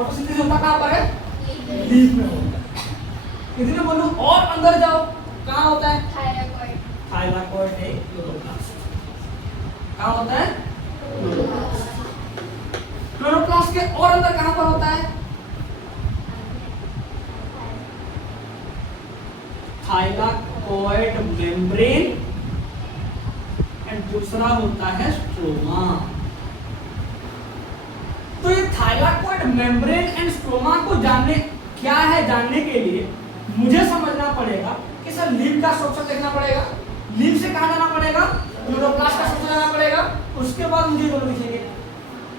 Photosynthesis होता कहाँ पर है? लीफ में होता है। इतने बोलूं और अंदर जाओ, कहाँ होता है? थाइलाकॉइड है क्लोरोप्लास्ट। कहाँ होता है? क्लोरोप्लास्ट के और अंदर कहाँ पर होता है? थाइलाकॉइड मेम्ब्रेन एंड दूसरा होता है स्ट्रोमा। तो ये थाइलाकॉइड मेम्ब्रेन एंड स्ट्रोमा को जानने क्या है, जानने के लिए मुझे समझना पड़ेगा कि सर लीफ का स्ट्रक्चर देखना पड़ेगा, लीफ से कहाँ जाना पड़ेगा? क्लोरोप्लास्ट का स्ट्रक्चर जाना पड़ेगा, उसके बाद मुझे दोनों दिखेंगे।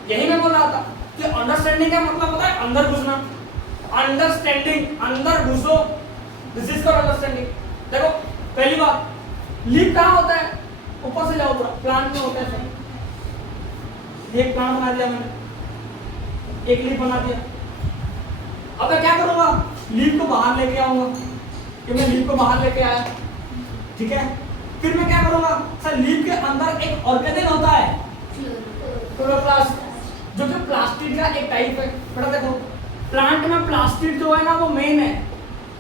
यही मैं बोल रहा था कि अंडरस्टैंडिंग का मतलब होता है अंदर घुसना। अंडरस्टैंडिंग, अंदर घुसो, दिस इज कॉल्ड अंडरस्टैंडिंग। देखो पहली बात, लीफ कहाँ होता है? ऊपर से जाओ पूरा, प्लांट में होता है सर। एक प्लांट बना दिया मैंने, एक लीफ बना दिया। अब मैं क्या करूंगा? लीफ को बाहर लेके आऊंगा, कि मैं लीफ को बाहर लेके आया, ठीक है। फिर मैं क्या करूंगा? सर लीफ के अंदर एक ऑर्गेनेल होता है क्लोरोप्लास्ट, जो कि प्लास्टिड का एक टाइप है। बेटा देखो, प्लांट में प्लास्टिड जो है ना वो मेन है।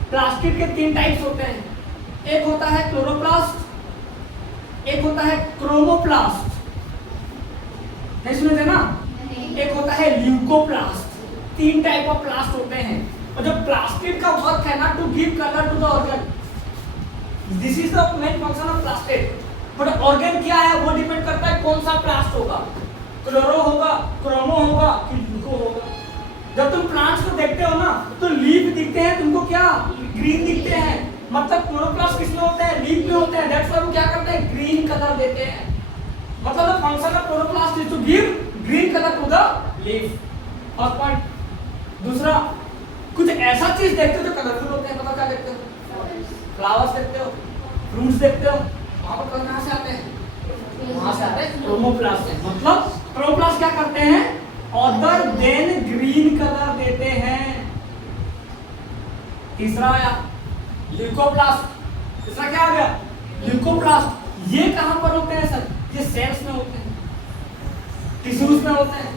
प्लास्टिड के 3 टाइप्स होते हैं, एक होता है क्लोरोप्लास्ट, एक होता है क्रोमोप्लास्ट, नहीं सुने थे ना? एक होता है ल्यूकोप्लास्ट। 3 टाइप ऑफ प्लास्ट होते हैं। और जो प्लास्टिड का वर्क है ना, to give colour to the organ, this is the main function of plastid. But organ क्या है वो डिपेंड करता है कौन सा प्लास्ट होगा, क्लोरो होगा, क्रोमो होगा कि ल्यूको होगा। जब तुम प्लांट्स को देखते हो ना तो लीफ दिखते हैं तुमको, क्या ग्रीन दिखते हैं, मतलब क्लोरोप्लास्ट किसमें होते हैं? लीफ में होते हैं। दैट्स व्हाई वो क्या करते हैं? ग्रीन कलर देते हैं। मतलब the function of chloroplast is to give green colour to the leaf. First point. दूसरा, कुछ ऐसा चीज देखते हो जो कलरफुल होते हैं, पता क्या देखते हो? फ्लावर्स देखते हो, फ्रूट्स देखते हो, वहां पर कलर कहां से आते हैं? वहां से आते हैं क्रोमोप्लास्ट से। मतलब क्लोरोप्लास्ट क्या करते हैं? अदर देन ग्रीन कलर देते हैं। तीसरा आया ल्यूकोप्लास्ट। तीसरा क्या आ गया? ल्यूकोप्लास्ट। ये कहां पर होते हैं सर? ये सेल्स में होते हैं, टिश्यूज में होते हैं,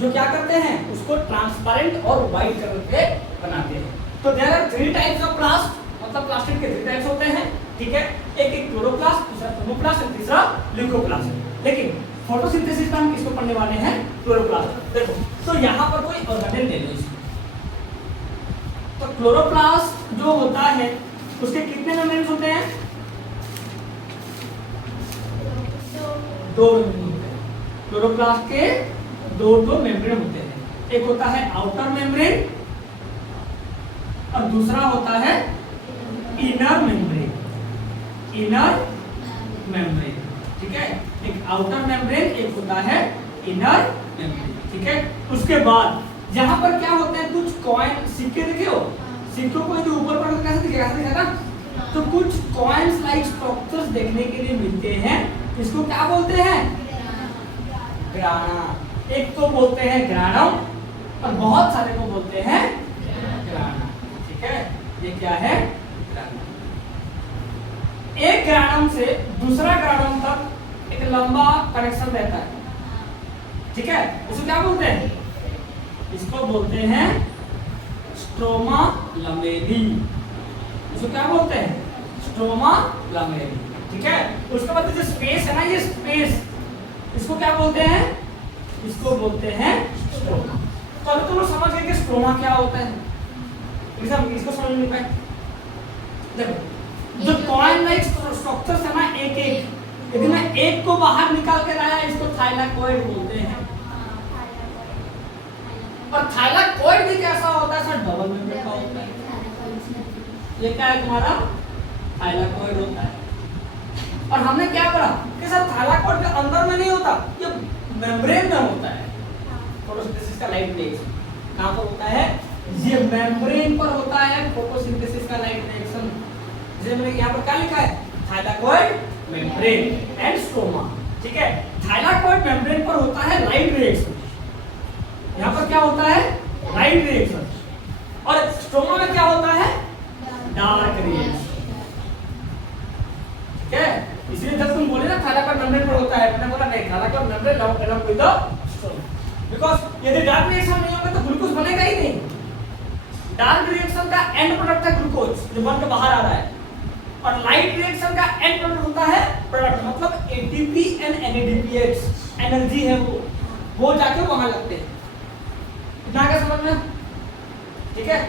जो क्या करते हैं? उसको ट्रांसपेरेंट और व्हाइट कलर के बनाते हैं। तो देयर आर 3 टाइप्स ऑफ प्लास्ट, मतलब प्लास्टिक के 3 टाइप्स होते हैं, ठीक है। एक क्लोरोप्लास्ट, दूसरा क्रोमोप्लास्ट और तीसरा ल्यूकोप्लास्ट। लेकिन फोटोसिंथेसिस में हम किसको पढ़ने वाले हैं? क्लोरोप्लास्ट। देखो तो यहाँ पर कोई ऑर्गेनेल ले लो इसको। तो क्लोरोप्लास्ट जो होता है उसके कितने मेम्ब्रेन्स होते हैं? 2 मेम्ब्रेन होते हैं। क्लोरोप्लास्ट के 2 मेम्ब्रेन होते हैं। एक होता है आउटर मेम्ब्रेन और दूसरा होता है इनर मेम्ब्रेन। इनर मेम्ब्रेन, ठीक है। एक आउटर मेम्ब्रेन, एक होता है इनर मेम्ब्रेन, ठीक है। उसके बाद यहाँ पर क्या होते हैं? कुछ कॉइन, सिक्के देखे हो? सिक्कों को यदि ऊपर पर कैसे दिखेगा ना, तो कुछ कॉइन्स लाइक स्ट्रक्चर्स देखने के लिए मिलते हैं। इसको क्या बोलते हैं? ग्राना। एक को बोलते हैं ग्रानम और बहुत सारे को बोलते हैं ग्राना, ठीक है। ये क्या है? ग्राना। एक ग्रानम से दूसरा ग्रानम तक एक लंबा कनेक्शन रहता है, ठीक है। इसको क्या बोलते हैं? इसको बोलते हैं स्ट्रोमा लमेली। इसको क्या बोलते हैं? स्ट्रोमा लमेली, ठीक है। उसके बाद जो स्पेस है ना, ये स्पेस, इसको क्या बोलते हैं? इसको बोलते हैं स्ट्रोमा। तो अभी तुम लोग समझ गए कि स्ट्रोमा क्या होता है। इसको समझ नहीं पाए? देखो जो कॉइन लाइक स्ट्रक्चर्स है ना, एक एक, यदि मैं एक को बाहर निकाल के लाया, इसको थाइलाकॉइड बोलते हैं। और थाइलाकॉइड भी कैसा होता है सर? डबल मेम्ब्रेन का होता है। ये क्या है तुम्हारा? थाइलाकॉइड होता है। और हमने क्या करा कि सर थाइलाकॉइड के अंदर में नहीं होता, ये मेम्ब्रेन में होता है। फोटोसिंथेसिस का लाइट रिएक्शन कहां पर होता है? ये मेम्ब्रेन पर होता है फोटोसिंथेसिस का लाइट रिएक्शन। जैसे मैंने यहाँ पर क्या लिखा है? थाइलाकॉइड मेम्ब्रेन एंड स्ट्रोमा, ठीक है। थाइलाकॉइड मेम्ब्रेन पर होता है लाइट रिएक्शन, यहाँ पर क्या होता है? Light reaction. और स्ट्रोमा में क्या होता है? डार्क रिएक्शन, ठीक है। इसलिए जब तुम बोले ना थाइलाकॉइड मेम्ब्रेन पर होता है, मैंने बोला नहीं, thylakoid membrane long with the stroma, because यदि डार्क रिएक्शन नहीं होगा तो ग्लूकोज बनेगा ही एंड प्रोडक्ट है ग्लूकोज जो बन के बाहर आ रहा है, और लाइट रिएक्शन का एंड प्रोडक्ट होता है प्रोडक्ट, मतलब एटीपी एंड एनएडीपीएच एनर्जी है वो जाके वहां लगते हैं। इतना क्या समझ में? ठीक है।